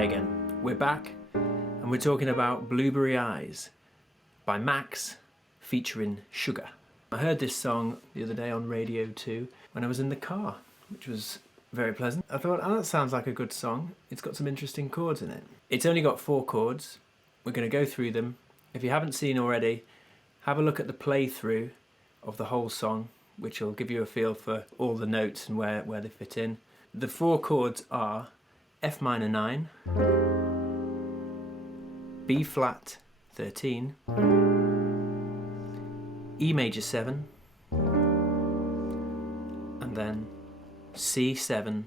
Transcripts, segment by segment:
Hi again, we're back and we're talking about Blueberry Eyes by Max featuring SUGA. I heard this song the other day on Radio 2 when I was in the car, which was very pleasant. I thought, oh, that sounds like a good song. It's got some interesting chords in it. It's only got 4 chords. We're going to go through them. If you haven't seen already, have a look at the playthrough of the whole song, which will give you a feel for all the notes and where they fit in. The 4 chords are F minor 9, B flat 13, E major 7, and then C7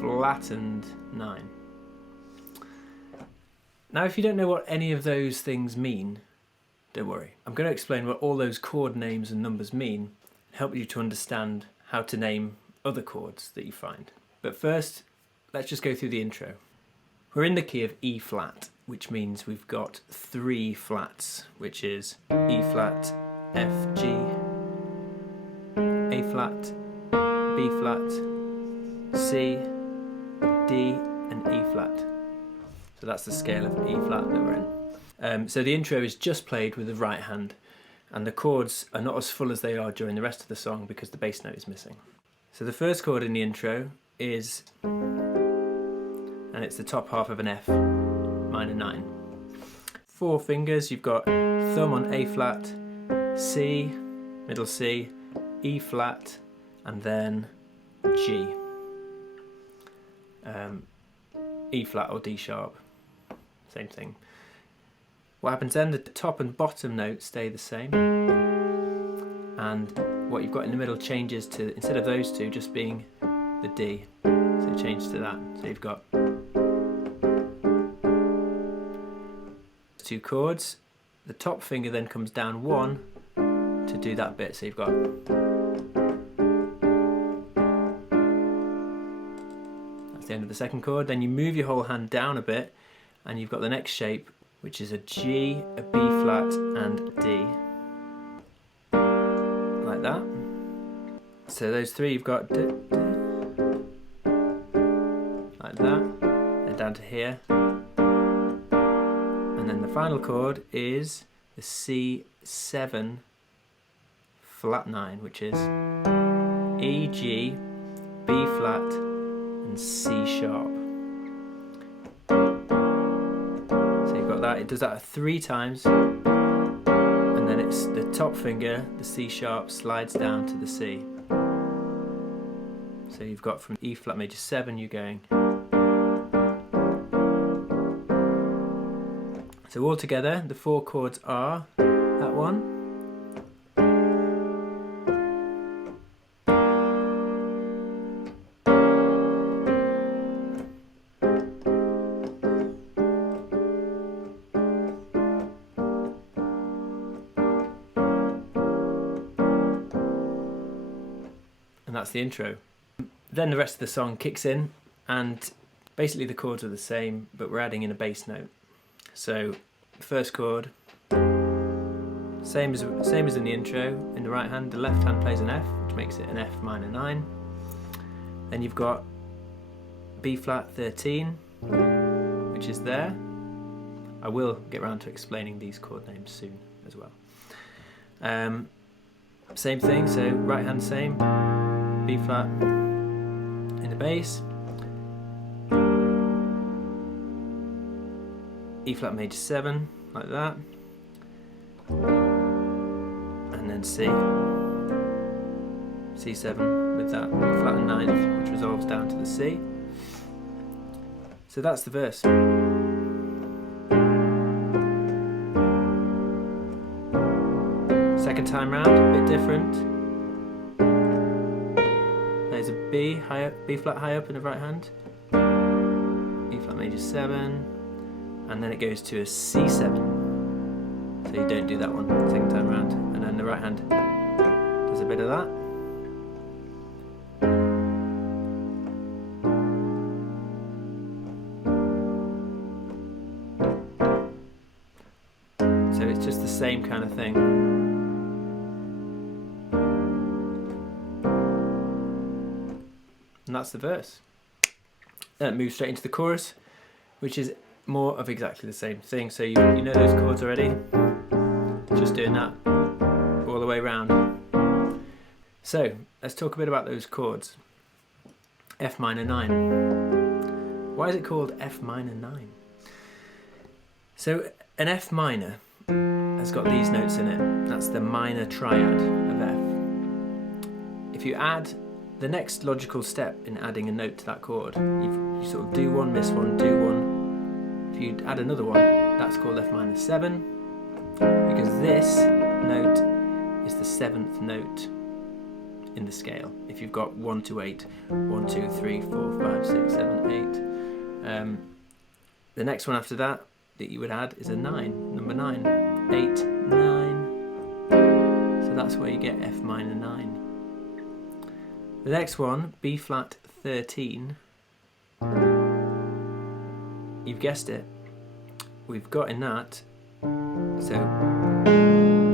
flattened 9. Now if you don't know what any of those things mean, don't worry. I'm going to explain what all those chord names and numbers mean, help you to understand how to name other chords that you find. But first, let's just go through the intro. We're in the key of E flat, which means we've got 3 flats, which is E flat, F, G, A flat, B flat, C, D, and E flat. So that's the scale of E flat that we're in. So the intro is just played with the right hand, and the chords are not as full as they are during the rest of the song because the bass note is missing. So the first chord in the intro is, and it's the top half of an F minor 9. 4 fingers, you've got thumb on A flat, C, middle C, E flat, and then G. E flat or D sharp, same thing. What happens then, the top and bottom notes stay the same, and what you've got in the middle changes to, instead of those two just being the D, so it changes to that. So you've got 2 chords, the top finger then comes down 1 to do that bit, so you've got, that's the end of the second chord. Then you move your whole hand down a bit and you've got the next shape, which is a G, a B flat and D, like that. So those 3 you've got D, D, like that, then down to here, and then the final chord is the C7 flat 9, which is E, G, B flat and C sharp. So you've got that, it does that 3 times, and then it's the top finger, the C sharp, slides down to the C. So you've got from E flat major 7 you're going. So all together the 4 chords are that one, and that's the intro. Then the rest of the song kicks in, and basically the chords are the same, but we're adding in a bass note. So first chord, same as in the intro. In the right hand, the left hand plays an F, which makes it an F minor 9. Then you've got B flat 13, which is there. I will get around to explaining these chord names soon as well. Same thing, so right hand same, B flat in the bass, E flat major 7, like that, and then C, C7 with that flattened 9th, which resolves down to the C. So that's the verse. Second time round, a bit different. There's a B high up, B flat high up in the right hand, E flat major 7, and then it goes to a C7. So you don't do that one second time round, and then the right hand does a bit of that. So it's just the same kind of thing. And that's the verse. move straight into the chorus, which is more of exactly the same thing. So you know those chords already, just doing that all the way around. So let's talk a bit about those chords. F minor 9. Why is it called F minor 9? So an F minor has got these notes in it. That's the minor triad of F. If you add the next logical step in adding a note to that chord, you sort of do one, miss one, do one. If you add another one, that's called F minor 7, because this note is the 7th note in the scale. If you've got 1 to 8, 1, 2, 3, 4, 5, 6, 7, 8. The next one after that you would add is a 9, number 9. 8, 9. So that's where you get F minor 9. The next one, B flat 13. You've guessed it. We've got in that, so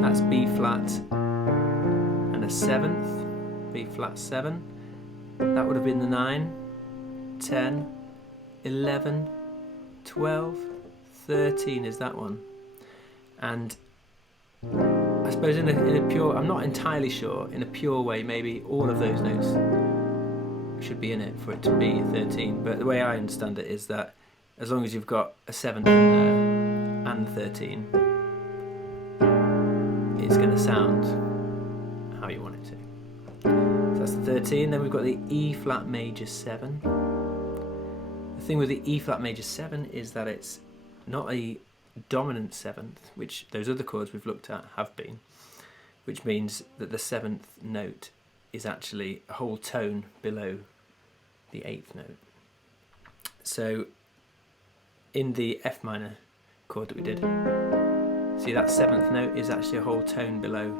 that's B flat and a 7th, B flat 7. That would have been the 9, 10, 11, 12, 13 is that one. And I suppose in a pure, I'm not entirely sure, in a pure way maybe all of those notes should be in it for it to be 13, but the way I understand it is that as long as you've got a 7th in there and 13, it's going to sound how you want it to. So that's the 13. Then we've got the E flat major 7. The thing with the E flat major 7 is that it's not a dominant 7th, which those other chords we've looked at have been, which means that the 7th note is actually a whole tone below the 8th note. So in the F minor chord that we did, see that 7th note is actually a whole tone below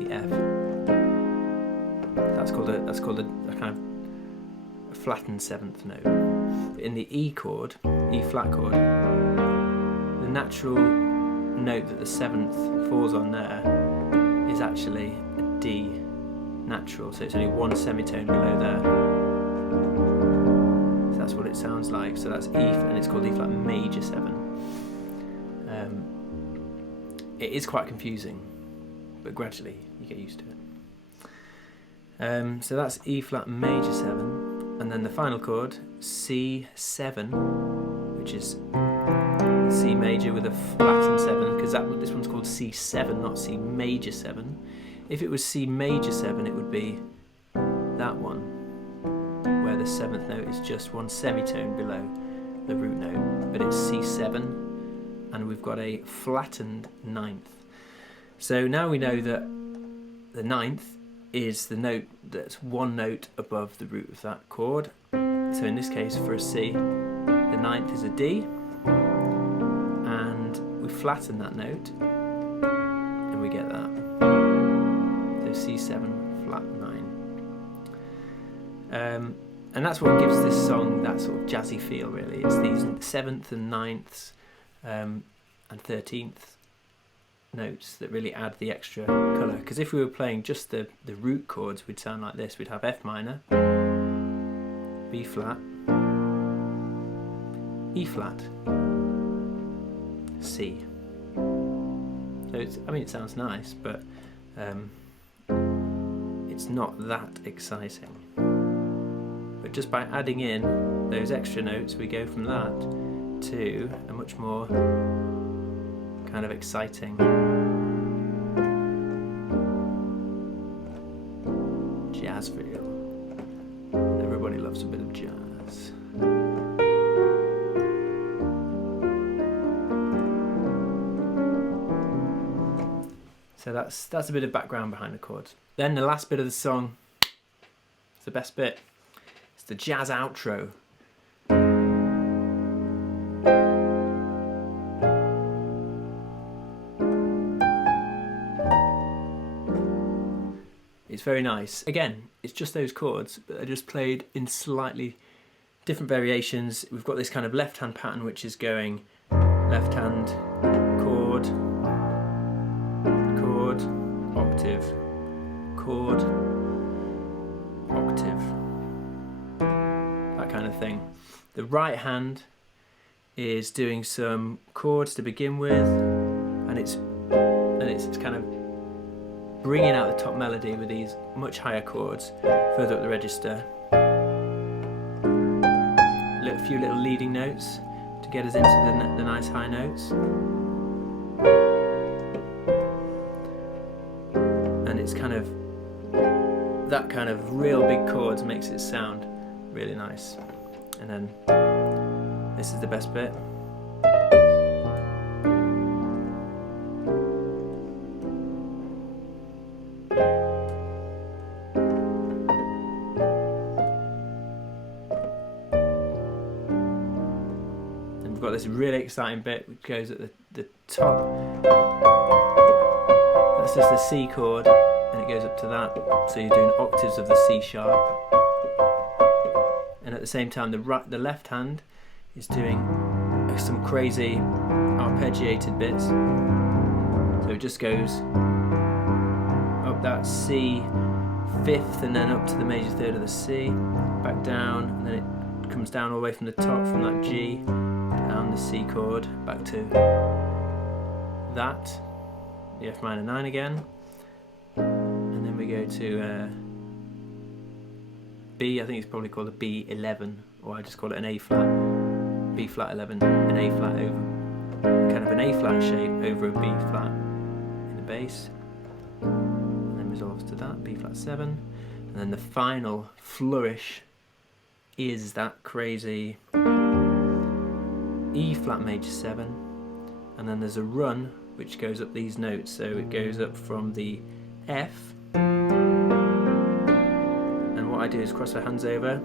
the F. That's called a kind of a flattened 7th note. But in the E chord, E flat chord, the natural note that the 7th falls on there is actually a D natural, so it's only one semitone below there. So that's what it sounds like. So that's E, and it's called E flat major 7. It is quite confusing, but gradually you get used to it. So that's E flat major 7, and then the final chord, C7, which is C major with a flattened 7, because this one's called C7, not C major 7. If it was C major 7, it would be that one, where the 7th note is just one semitone below the root note, but it's C7, and we've got a flattened 9th. So now we know that the 9th is the note that's one note above the root of that chord. So in this case, for a C, the 9th is a D, and we flatten that note, and we get that. So C7 flat 9. And that's what gives this song that sort of jazzy feel, really. It's these 7th and 9ths and 13th notes that really add the extra colour. Because if we were playing just the root chords, we'd sound like this. We'd have F minor, B flat, E flat, C. So it sounds nice, but it's not that exciting. But just by adding in those extra notes, we go from that to a much more kind of exciting jazz feel. Everybody loves a bit of jazz. So that's a bit of background behind the chords. Then the last bit of the song, it's the best bit. It's the jazz outro. It's very nice. Again, it's just those chords, but they're just played in slightly different variations. We've got this kind of left hand pattern, which is going left hand, chord, chord, octave, chord, octave, that kind of thing. The right hand is doing some chords to begin with, and it's kind of bringing out the top melody with these much higher chords further up the register. A few little leading notes to get us into the nice high notes. And it's kind of, that kind of real big chords makes it sound really nice. And then this is the best bit. Got this really exciting bit which goes at the top. That's just the C chord, and it goes up to that. So you're doing octaves of the C sharp, and at the same time the left hand is doing some crazy arpeggiated bits. So it just goes up that C fifth, and then up to the major third of the C, back down, and then it comes down all the way from the top from that G. Down the C chord, back to that, the F minor 9 again, and then we go to B. I think it's probably called a B11, or I just call it an A flat, B flat 11, an A flat over, kind of an A flat shape over a B flat in the bass, and then resolves to that, B flat 7, and then the final flourish is that crazy E flat major 7, and then there's a run which goes up these notes, so it goes up from the F, and what I do is cross my hands over,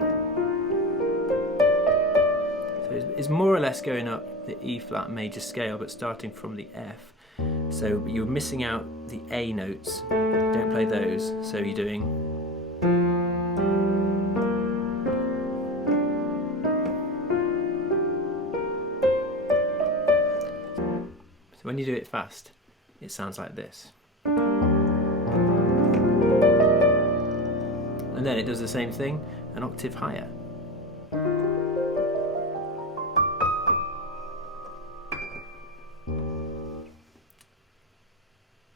so it's more or less going up the E flat major scale but starting from the F, so you're missing out the A notes, don't play those, so you're doing when you do it fast, it sounds like this. And then it does the same thing, an octave higher.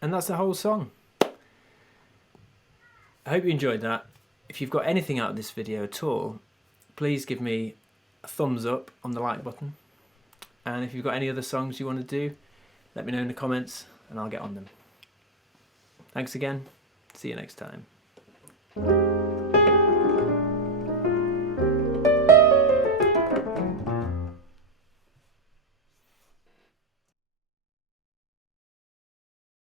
And that's the whole song. I hope you enjoyed that. If you've got anything out of this video at all, please give me a thumbs up on the like button. And if you've got any other songs you want to do, let me know in the comments and I'll get on them. Thanks again. See you next time.